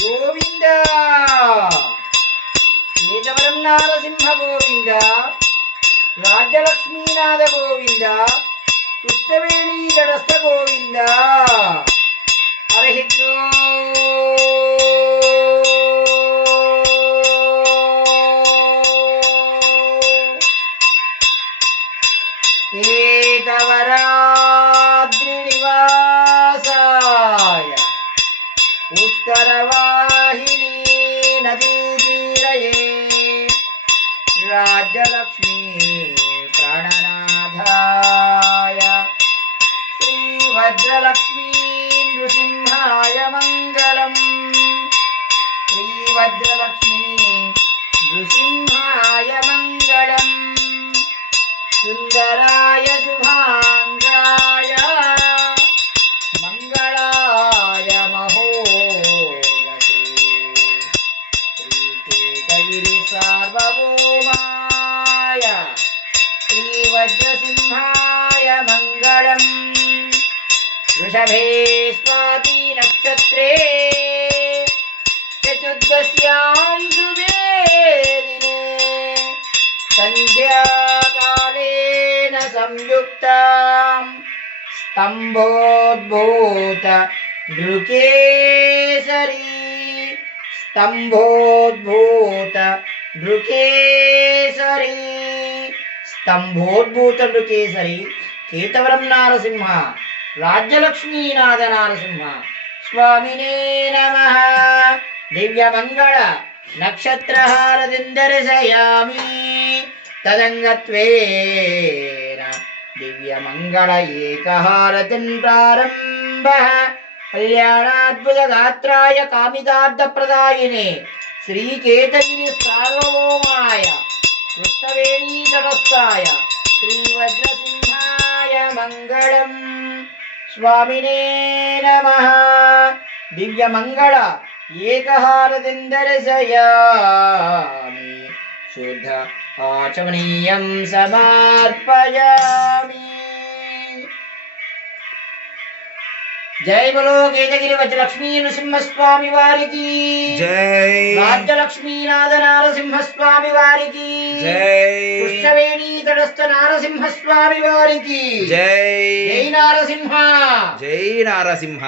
గోవింద కేశవరం నారసింహ గోవింద రాజ్యలక్ష్మీనాథ గోవింద కృష్ణవేణీ జడస్థ గోవింద హరి ఏకవరాద్రినివాసాయ उत्तरवाहिनी नदी तीरये राज्यलक्ष्मी प्राणनाथाय श्रीवज्रलक्ष्मी नृसिंहाय मङ्गलम् श्रीवज्रलक्ष्मी नृसिंहाय मङ्गलम् सुन्दराय शुभाङ्गाय मंगलाय महोदसे श्रीकेतगिरि सार्वभौमाय श्रीवज्रसिंहाय मङ्गलम् वृषभे स्वाति नक्षत्रे चतुर्दश्यां सुवेदिने संध्याकालेन संयुक्ताम् स्तंभोद्भूत नृकेसरी स्तंभोद्भूत नृकेसरी स्तंभोद्भूत नृकेसरी केतवरम नारसिंह राज्यलक्ष्मीनाथ नारसिंह स्वामिने नमः दिव्यमंगल नक्षत्रहारतिं दर्शयामि तदंगत्वेन दिव्यमंगल एकहारतिं प्रारम्भः कल्याणाद्भुतगात्राय कामितार्थप्रदायिने श्रीकेतगिरि सार्वभौमाय कृष्णवेणीतटस्थाय श्रीवज्रसिंहाय मङ्गलम् स्वामिने नमः दिव्यमंगल एकहारतिं दर्शयामि शुद्ध आचमनीयं समर्पयामि। जय बोलो केतगिरि वज्रलक्ष्मी नृसिंह स्वामी वारिकी जय। राज्यलक्ष्मीनाथ नारसिंह स्वामी वारिकी जय। कृष्णवेणी तटस्थ नारसिंह स्वामी वारिकी जय। जय नारसिंह जय नारसिंह।